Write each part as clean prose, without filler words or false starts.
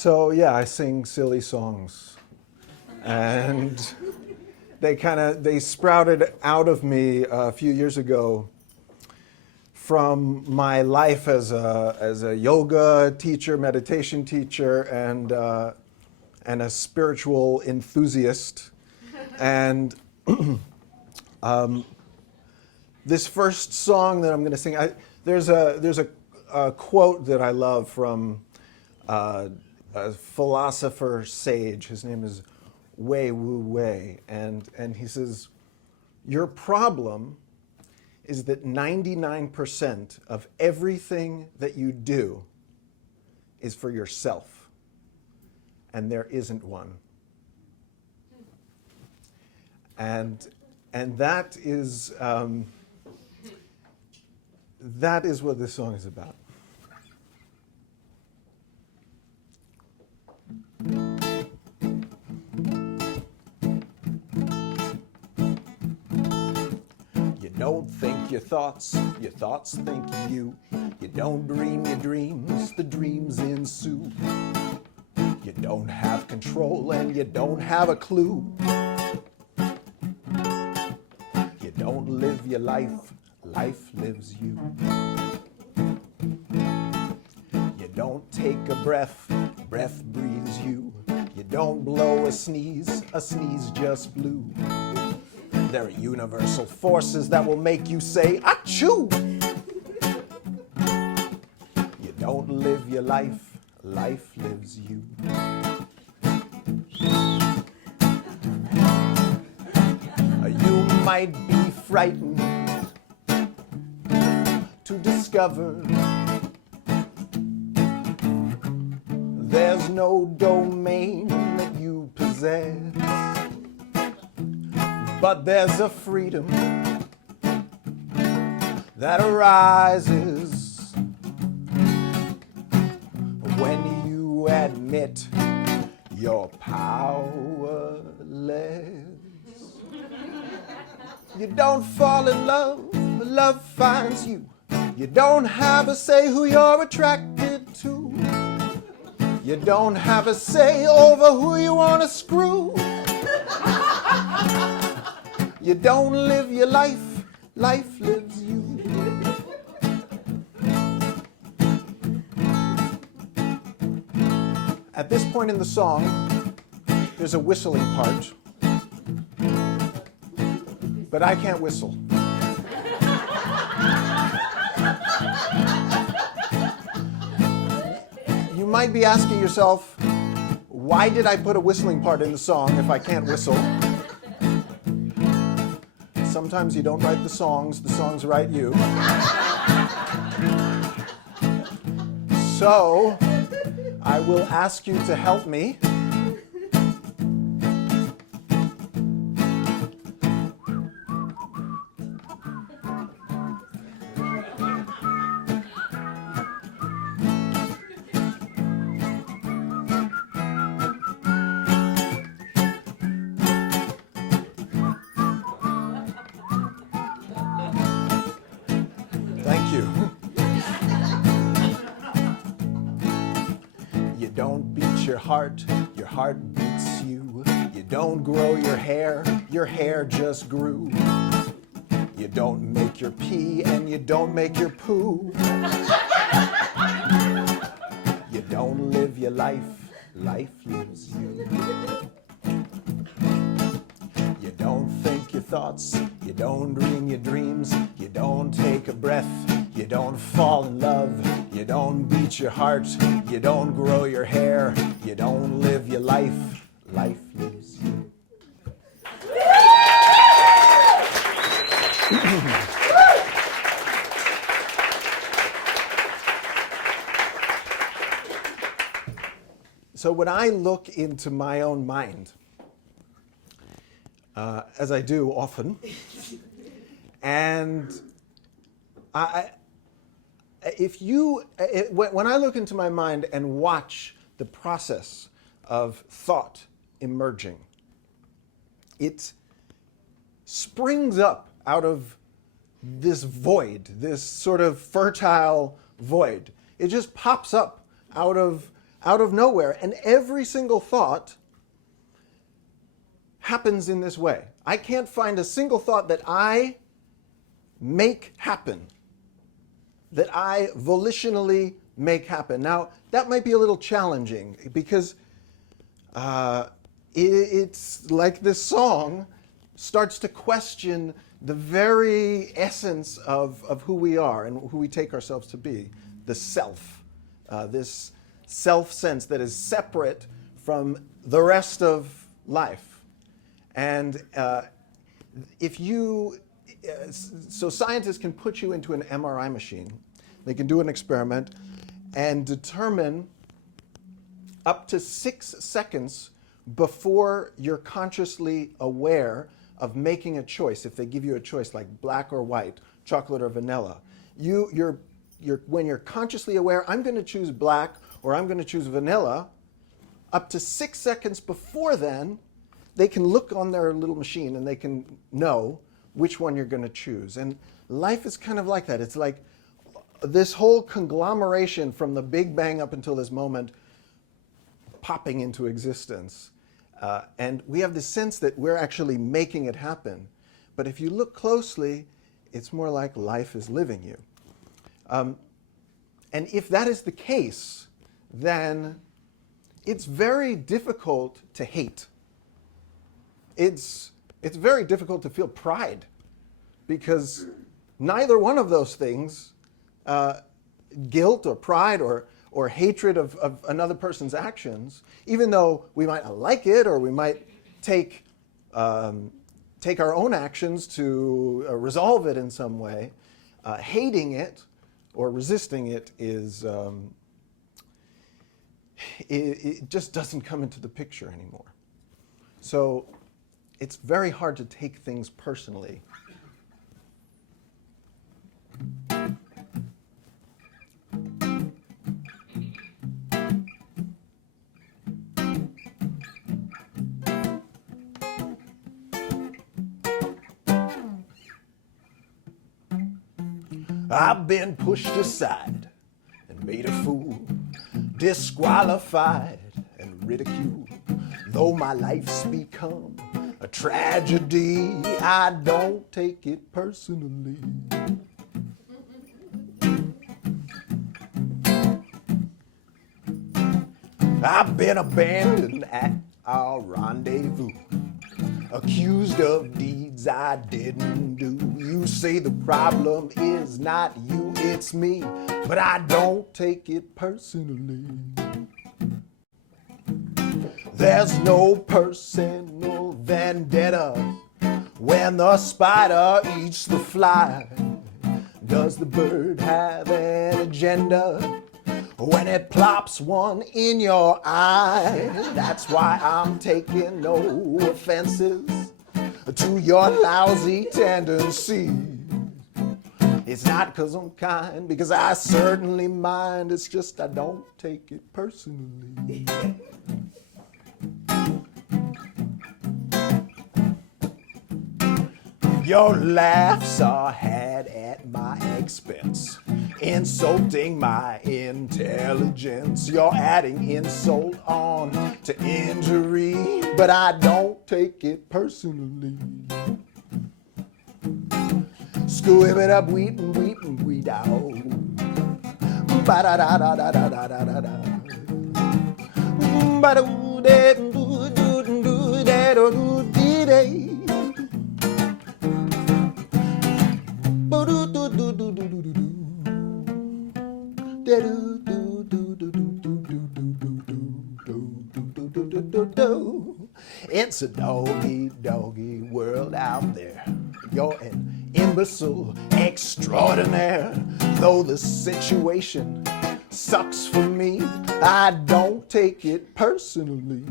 So yeah, I sing silly songs, and they sprouted out of me a few years ago from my life as a yoga teacher, meditation teacher, and a spiritual enthusiast. And this first song that I'm going to sing, there's a quote that I love from a philosopher sage. His name is Wei Wu Wei, and he says, "Your problem is that 99% of everything that you do is for yourself, and there isn't one." And that is what this song is about. You don't think your thoughts think you. You don't dream your dreams, the dreams ensue. You don't have control and you don't have a clue. You don't live your life, life lives you. You don't take a breath, breath breathes you. You don't blow a sneeze just blew. There are universal forces that will make you say, achoo! You don't live your life, life lives you. You might be frightened to discover there's no domain that you possess. But there's a freedom that arises when you admit you're powerless. You don't fall in love, but love finds you. You don't have a say who you're attracted to. You don't have a say over who you want to screw. You don't live your life, life lives you. At this point in the song, there's a whistling part, but I can't whistle. You might be asking yourself, why did I put a whistling part in the song if I can't whistle? Sometimes you don't write the songs write you. So, I will ask you to help me. You don't beat your heart beats you. You don't grow your hair just grew. You don't make your pee and you don't make your poo. You don't live your life, life lives you. You don't think your thoughts, you don't dream your dreams, you don't take a breath, you don't fall in love, you don't beat your heart, you don't grow your hair, you don't live your life, life lives you. So when I look into my own mind, as I do often, and when I look into my mind and watch the process of thought emerging, it springs up out of this void, this sort of fertile void. It just pops up out of out of nowhere. And every single thought happens in this way. I can't find a single thought that I make happen, that I volitionally make happen. Now, that might be a little challenging because it's like this song starts to question the very essence of who we are and who we take ourselves to be, the self, this self-sense that is separate from the rest of life. And so scientists can put you into an MRI machine. They can do an experiment and determine up to 6 seconds before you're consciously aware of making a choice. If they give you a choice like black or white, chocolate or vanilla, when you're consciously aware, I'm going to choose black or I'm going to choose vanilla, up to 6 seconds before then, they can look on their little machine and they can know which one you're going to choose. And life is kind of like that. It's like this whole conglomeration from the Big Bang up until this moment popping into existence. And we have the sense that we're actually making it happen. But if you look closely, it's more like life is living you. And if that is the case, then it's very difficult to hate. It's very difficult to feel pride, because neither one of those things, guilt or pride or hatred of another person's actions, even though we might not like it or we might take our own actions to resolve it in some way, hating it or resisting it it just doesn't come into the picture anymore. So it's very hard to take things personally. I've been pushed aside and made a fool, disqualified and ridiculed. Though my life's become a tragedy, I don't take it personally. I've been abandoned at our rendezvous, accused of deeds I didn't do. You say the problem is not you, it's me, but I don't take it personally. There's no personal vendetta when the spider eats the fly. Does the bird have an agenda when it plops one in your eye? That's why I'm taking no offenses to your lousy tendency. It's not 'cause I'm kind, because I certainly mind. It's just I don't take it personally. Your laughs are had at my expense, insulting my intelligence. You're adding insult on to injury, but I don't take it personally. Screw it up, weed and weed and weed out. Ba da da da da da da da da da. Ba da doo da doo doo doo da doo dee day. Ba doo doo doo doo doo doo doo. Da doo doo doo doo doo doo doo doo doo. It's a doggy world out there. You're an imbecile extraordinaire. Though the situation sucks for me, I don't take it personally.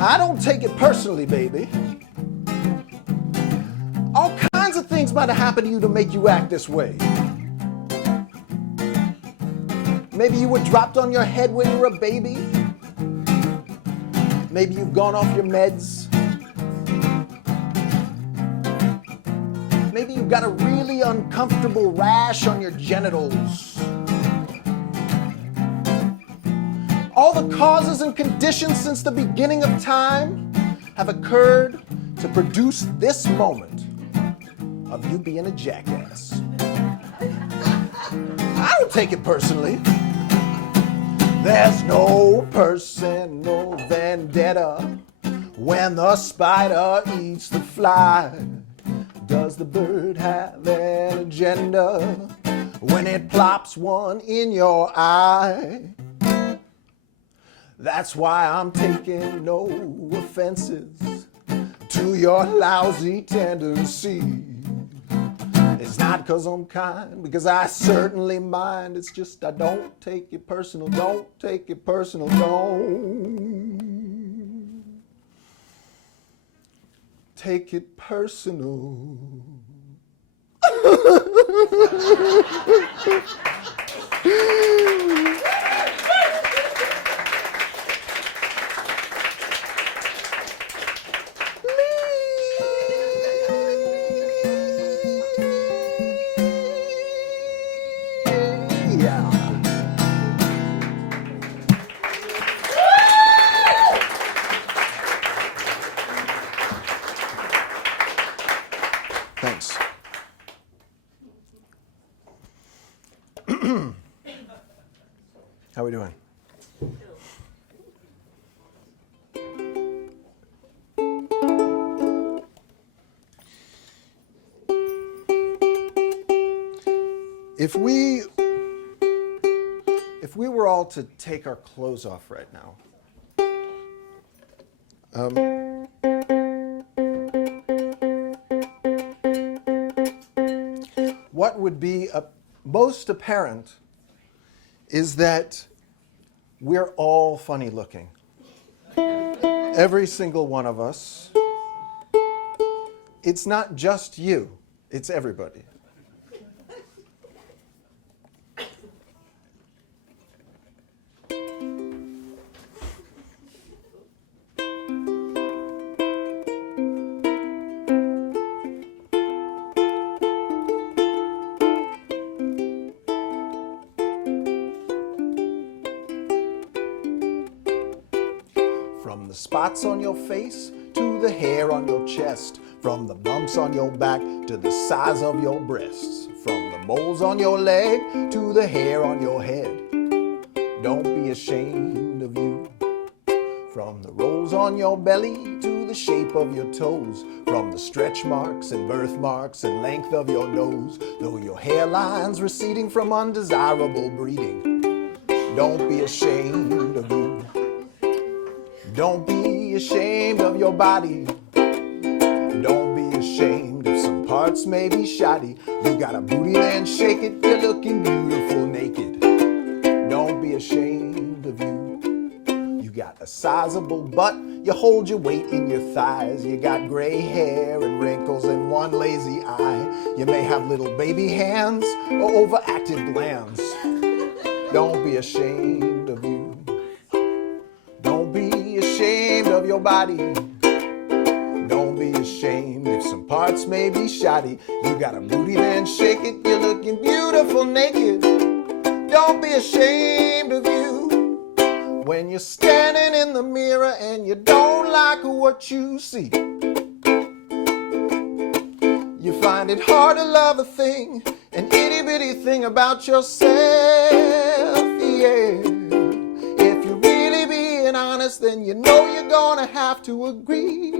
I don't take it personally, baby. All kinds of things might have happened to you to make you act this way. Maybe you were dropped on your head when you were a baby. Maybe you've gone off your meds. Maybe you've got a really uncomfortable rash on your genitals. All the causes and conditions since the beginning of time have occurred to produce this moment of you being a jackass. I don't take it personally. There's no personal vendetta when the spider eats the fly. Does the bird have an agenda when it plops one in your eye? That's why I'm taking no offenses to your lousy tendency. It's not because I'm kind, because I certainly mind. It's just I don't take it personal, don't take it personal, don't take it personal. Thanks. How are we doing? If we were all to take our clothes off right now, what would be most apparent is that we're all funny looking. Every single one of us. It's not just you, it's everybody. From the spots on your face to the hair on your chest, from the bumps on your back to the size of your breasts, from the moles on your leg to the hair on your head. Don't be ashamed of you. From the rolls on your belly to the shape of your toes, from the stretch marks and birthmarks and length of your nose, though your hairline's receding from undesirable breeding. Don't be ashamed of you. Don't be ashamed of your body. Don't be ashamed if some parts may be shoddy. You got a booty, then shake it. You're looking beautiful naked. Don't be ashamed of you. You got a sizable butt. You hold your weight in your thighs. You got gray hair and wrinkles and one lazy eye. You may have little baby hands or overactive glands. Don't be ashamed of you. Don't be ashamed of your body. Don't be ashamed if some parts may be shoddy. You got a booty, then shake it. You're looking beautiful naked. Don't be ashamed of you. When you're standing in the mirror and you don't like what you see, you find it hard to love a thing, an itty bitty thing about yourself, yeah. If you're really being honest, then you know you're gonna have to agree.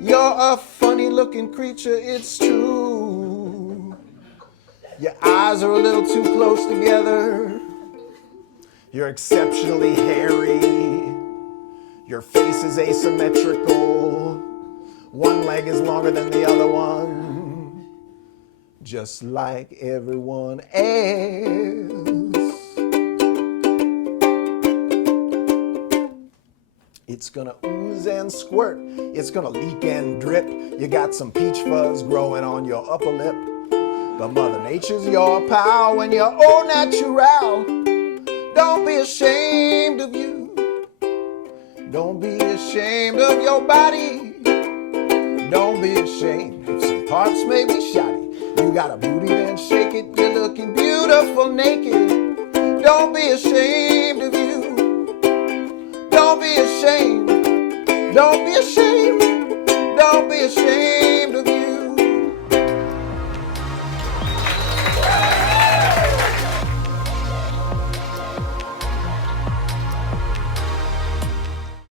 You're a funny looking creature, it's true. Your eyes are a little too close together. You're exceptionally hairy. Your face is asymmetrical. One leg is longer than the other one, just like everyone else. It's gonna ooze and squirt. It's gonna leak and drip. You got some peach fuzz growing on your upper lip. But Mother Nature's your pal when you're au natural. Don't be ashamed of you. Don't be ashamed of your body. Don't be ashamed if some parts may be shoddy. You got a booty, then shake it. You're looking beautiful naked. Don't be ashamed of you. Don't be ashamed